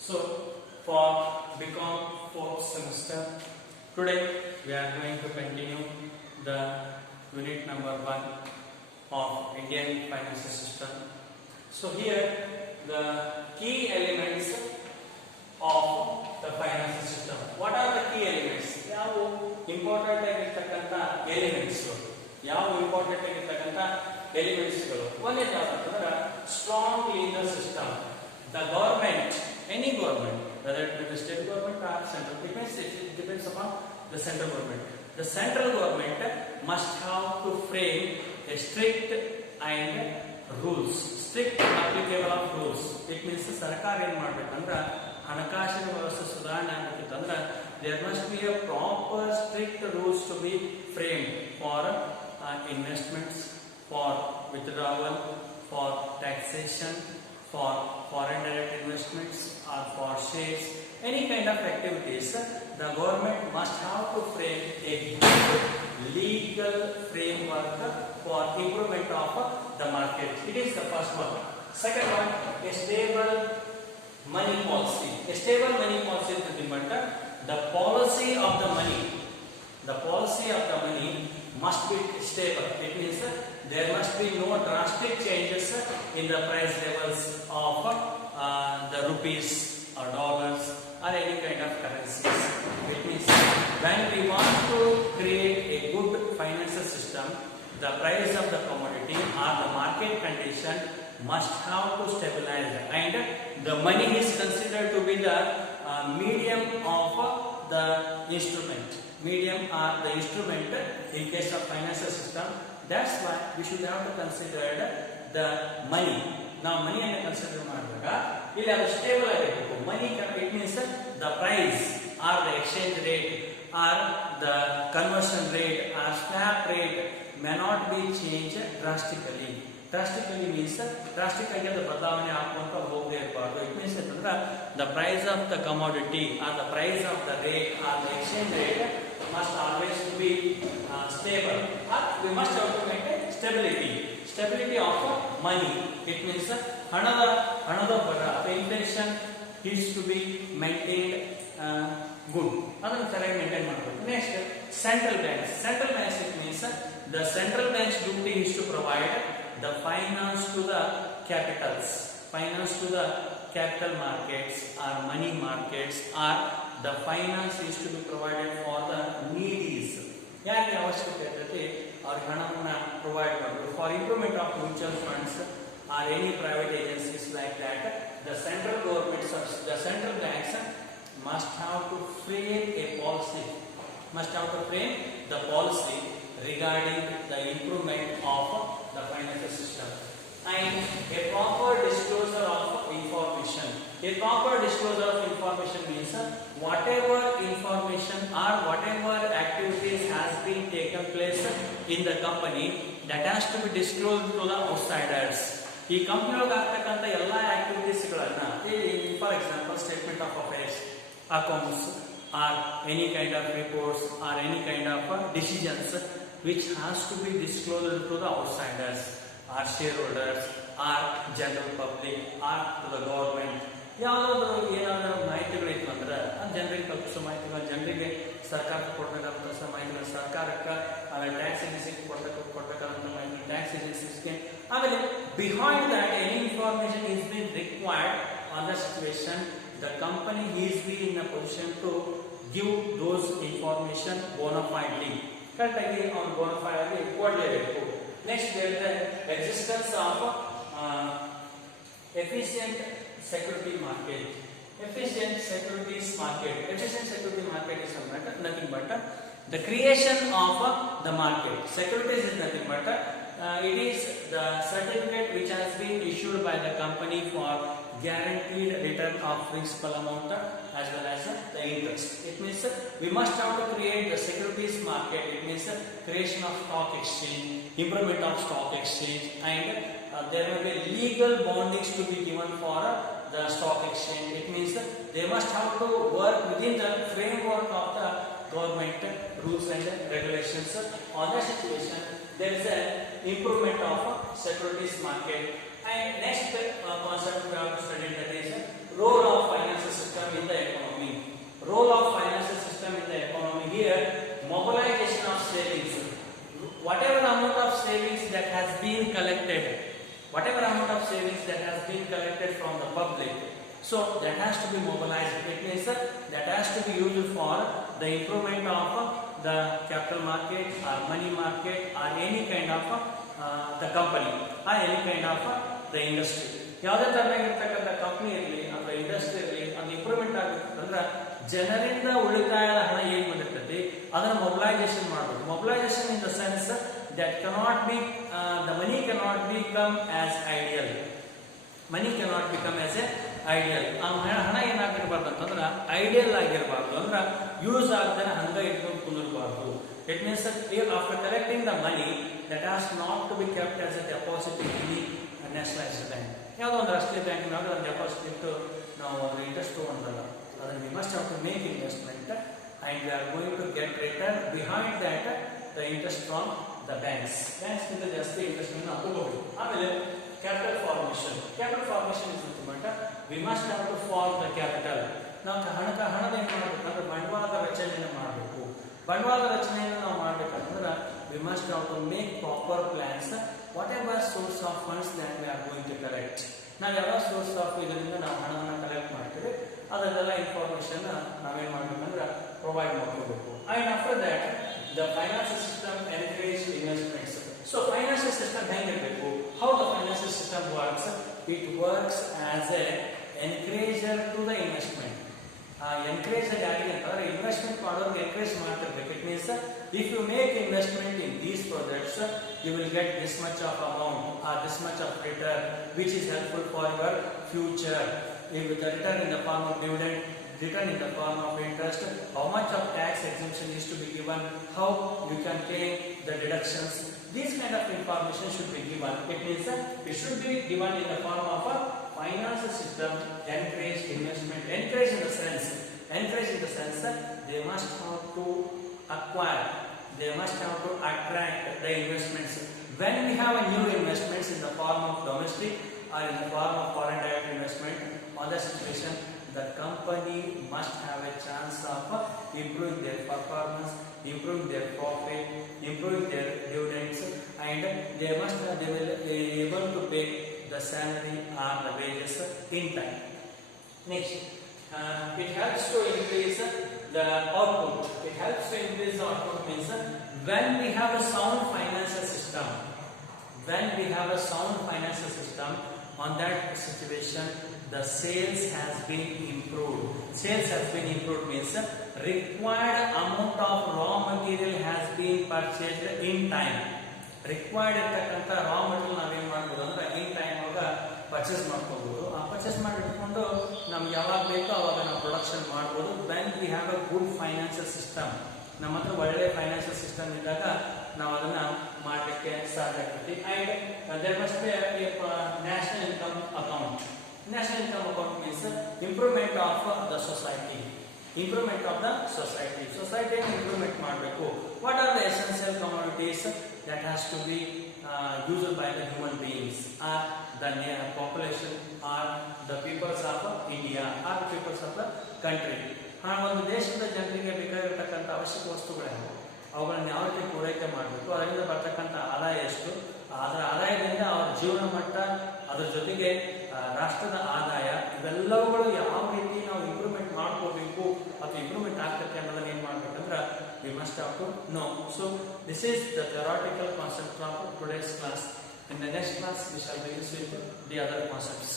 So, for BCom 4th semester, today we are going to continue the unit number 1 of Indian financial system. So, here the key elements of the financial system. What are the key elements? ಯಾವು important ಆಗಿರತಕ್ಕಂತ elements ಯಾವು important ಆಗಿರತಕ್ಕಂತ elements ಗಳು ಒಂದೇದು ಯಾವ್ದಂತಂದ್ರೆ strong legal system. The government, any government, whether it be the state government or central, it depends upon the central government. The central government must have to frame a strict and rules, strict applicable of rules. It means ಸರ್ಕಾರ ಏನು ಮಾಡಬೇಕಂದ್ರೆ ಹಣಕಾಸಿನ ವ್ಯವಸ್ಥೆ ಸುಧಾರಣೆ ಆಗಬೇಕಂದ್ರೆ there must be a proper strict rules to be framed for investments, for withdrawal, for taxation, for foreign direct investments or for shares, any kind of activities. The government must have to frame a legal framework for improvement of the market. It is the first one. Second one, a stable money policy. A stable money policy is nothing but the policy of the money. The policy of the money must be stable. It means there must be no drastic changes in the price levels of the rupees or dollars or any kind of currencies. It means when we want to create a good financial system, the price of the commodity or the market condition must have to stabilize, and the money is considered to be the medium of the instrument. Medium or the instrument in case of financial system. That's why we should have to consider the money. Now money and consider ಮಾಡಿದಾಗ ಇಲ್ಲಿ ಅದು stable ಆಗಿರಬೇಕು. Money it means the price or the exchange rate or the conversion rate or swap rate may not be changed drastically. Drastically means drastic ಆಗಿ ಅದು ಬದಲಾವಣೆ ಆಗುವಂತ ಹೋಗದೇ ಇರಬಾರ್ದು. It means ಅಂತಂದ್ರೆ the price of the commodity or the price of the rate or the exchange rate must always be stable, or we must have to maintain stability of money. It means ಹಣದ ಬರ inflation is to be maintained good. ಅದನ್ನು ಸರಿಯಾಗಿ maintain ಮಾಡಬೇಕು. Next, central banks. Central banks it means the central bank's duty is to provide the finance to the capitals, finance to the capital markets or money markets, or the finance is to be provided for the needies. ಯಾರಿಗೆ ಅವಶ್ಯಕತೆ ಇರ್ತೈತಿ ಅವ್ರಿಗೆ ಹಣವನ್ನು provide ಮಾಡಬೇಕು. For improvement of mutual funds or any private agencies like that, the central governments or the central banks must have to frame a policy, regarding the improvement of the financial system, and a proper disclosure of information. A proper disclosure of information means whatever information or whatever activities has been taken place in the company, that has to be disclosed to the outsiders. ಈ company ಒಳಗೆ ಆಗ್ತಕ್ಕಂಥ ಎಲ್ಲ ಆಕ್ಟಿವಿಟೀಸ್ಗಳನ್ನ, for example statement of affairs, accounts or any kind of reports or any kind of decisions which has to be disclosed to the outsiders or shareholders or general public or to the government. ಯಾವುದಾದ್ರೂ ಏನಾದರೂ ಮಾಹಿತಿಗಳಿತ್ತು ಅಂದ್ರೆ ಜನರಿಗೆ ತಲುಪಿಸೋ ಮಾಹಿತಿಗಳು, ಜನರಿಗೆ ಸರ್ಕಾರಕ್ಕೆ ಕೊಡಬೇಕಾದಂಥ ಮಾಹಿತಿಗಳು, ಸರ್ಕಾರಕ್ಕೆ ಆಮೇಲೆ ಟ್ಯಾಕ್ಸ್ ಏಜೆನ್ಸಿಗೆ ಕೊಡಬೇಕಾದಂಥ ಮಾಹಿತಿ ಟ್ಯಾಕ್ಸ್ ಏಜೆನ್ಸೀಸ್ಗೆ. ಆಮೇಲೆ behind that any information is been required on the situation, the company is be in a position to give those information bona fidely. ಕರೆಕ್ಟಾಗಿ ಅವ್ನು bona fide ಆಗಿ ಕೊಡಲೇಬೇಕು. Next there is the existence of efficient security market. Efficient securities market. Efficient security market is nothing but the creation of the market. Securities is nothing but it is the certificate which has been issued by the company for guaranteed return of principal amount as well as the interest. It means we must have to create the securities market. It means creation of stock exchange, improvement of stock exchange, and there will be legal bondings to be given for the stock exchange. It means they must have to work within the framework of the government rules and regulations. On that situation, there is an improvement of securities market. And next concept we have to study, that is role of financial that has been collected from the public. So that has to be mobilized. It means that has to be used for the improvement of the capital market or money market or any kind of the company or any kind of the industry. ಯಾವುದೇ ತರನಾಗಿರ್ತಕ್ಕಂಥ company ಇರಲಿ ಅಥವಾ industry ಇರಲಿ ಅದು improvement ಆಗಬೇಕಂದ್ರೆ ಜನರಿಂದ ಉಳಿತಾಯದ ಹಣ ಏನು ಬಂದಿರ್ತೈತಿ ಅದನ್ನು ಮೊಬಿಲೈಸೇಷನ್ ಮಾಡಬೇಕು. Mobilisation in the sense that cannot be the money cannot become as ideal. Money cannot become as a ideal. ಆ ಹಣ ಏನಾಗಿರಬಾರ್ದು ಅಂತಂದ್ರೆ ಐಡಿಯಲ್ ಆಗಿರಬಾರ್ದು, ಅಂದ್ರೆ ಯೂಸ್ ಆಗದೆ ಹಂಗ ಇಟ್ಕೊಂಡು ಕುಂದಿರಬಾರ್ದು. It means after collecting the money that has not to be kept as a deposit in any nationalized bank. ಯಾವುದೋ ಒಂದು ರಾಷ್ಟ್ರೀಯ ಬ್ಯಾಂಕಿನಾಗ ಒಂದು ಡೆಪಾಸಿಟ್ ಇಟ್ಟು ನಾವು ಅದರ ಇಂಟ್ರೆಸ್ಟ್ ತಗೊಂಡಲ್ಲ, ಅದನ್ನು we must have to make investment and we are going to get return behind that the interest from the banks. Banks ಗಿಂತ ಜಾಸ್ತಿ ಇಂಟ್ರೆಸ್ಟ್ ಅನ್ನು ನಾವು ತಗೋಬೇಕು. ಆಮೇಲೆ capital formation. Capital formation is nothing but we must have to form the capital. ನಾವು ಹಣದ ಏನು ಮಾಡಬೇಕಂದ್ರೆ ಬಂಡವಾಳದ ರಚನೆಯನ್ನು ಮಾಡಬೇಕು. ಬಂಡವಾಳದ ರಚನೆಯನ್ನು ನಾವು ಮಾಡಬೇಕಂದ್ರೆ we must have to make proper plans. Whatever source of funds that we are going to collect. ನಾವು ಯಾವ ಸೋರ್ಸ್ ಆಫ್ ಇದರಿಂದ ನಾವು ಹಣವನ್ನು ಕಲೆಕ್ಟ್ ಮಾಡ್ತೀವಿ ಅದನ್ನೆಲ್ಲ ಇನ್ಫಾರ್ಮೇಶನ್ ನಾವೇನು ಮಾಡಬೇಕಂದ್ರೆ ಪ್ರೊವೈಡ್ ಮಾಡ್ಕೋಬೇಕು. And after that the financial system encourage investments. So financial system ಹೆಂಗಿರಬೇಕು? How the financial system works? It works as a encourager to the investment. Encourager ಯಾರಿಗೆ ಅಂತಂದ್ರೆ ಇನ್ವೆಸ್ಟ್ಮೆಂಟ್ ಮಾಡೋರಿಗೆ ಎನ್ಕರೇಜ್ ಮಾಡ್ತಿರ್ಬೇಕು. It means if you make investment in these projects, you will get this much of amount or this much of return, which is helpful for your future. If the return in the form of dividend, return in the form of interest, how much of tax exemption is to be given, how you can claim the deductions. This kind of information should be given. It means it should be given in the form of a financial system encourage investment. Encourage in the sense they must have to acquire, they must have to attract the investments. When we have a new investments in the form of domestic or in the form of foreign direct investment, on that situation the company must have a chance of improving their performance, improving their profit, improving their dividends, and they will be able to pay the salary or the wages in time. Next, it helps to increase the output. It helps to increase the output means when we have a sound financial system. When we have a sound financial system, on that situation the sales has been improved. Sales has been improved means required amount of raw material has been purchased in time. Required ಇರತಕ್ಕಂಥ raw material ನಾವೇನು ಮಾಡ್ಬೋದು ಅಂದ್ರೆ in time ಒಳಗೆ purchase ಮಾಡ್ಕೋಬಹುದು. ಆ purchase ಮಾಡಿಟ್ಕೊಂಡು ನಮ್ಗೆ ಯಾವಾಗ ಬೇಕೋ ಅವಾಗ ನಾವು ಪ್ರೊಡಕ್ಷನ್ ಮಾಡ್ಬೋದು. When we have a good financial system, ನಮ್ಮ ಹತ್ರ ಒಳ್ಳೆ ಫೈನಾನ್ಷಿಯಲ್ ಸಿಸ್ಟಮ್ ಇದ್ದಾಗ ನಾವು ಅದನ್ನ ಮಾಡಲಿಕ್ಕೆ ಸಾಧ್ಯ ಆಗ್ತೈತಿ. And there must be national income account. National income account means improvement of the society. Improvement of the society. Society improvement ಮಾಡಬೇಕು. What are the essential commodities that has to be used by the human beings or the population or the peoples of India or the peoples of the country? ಒಂದು ದೇಶದ ಜನರಿಗೆ ಬೇಕಾಗಿರತಕ್ಕಂಥ ಅವಶ್ಯಕ ವಸ್ತುಗಳೇನು, ಅವುಗಳನ್ನು ಯಾವ ರೀತಿ ಪೂರೈಕೆ ಮಾಡಬೇಕು, ಅದರಿಂದ ಬರ್ತಕ್ಕಂಥ ಆದಾಯ ಎಷ್ಟು, ಅದರ ಆದಾಯದಿಂದ ಅವರ ಜೀವನ ಮಟ್ಟ, ಅದರ ಜೊತೆಗೆ ರಾಷ್ಟ್ರದ ಆದಾಯ, ಇವೆಲ್ಲವುಗಳು ಯಾವ ರೀತಿ ನಾವು ಇಂಪ್ರೂವ್ಮೆಂಟ್ ಮಾಡ್ಕೋಬೇಕು ಅಥವಾ ಇಂಪ್ರೂವ್ಮೆಂಟ್ ಆಗ್ತೈತೆ ಅನ್ನೋದನ್ನ ಏನು ಮಾಡ್ಬೇಕಂದ್ರೆ we must have to know. So this is the theoretical concept of today's class. In the next class we shall begin with the other concepts.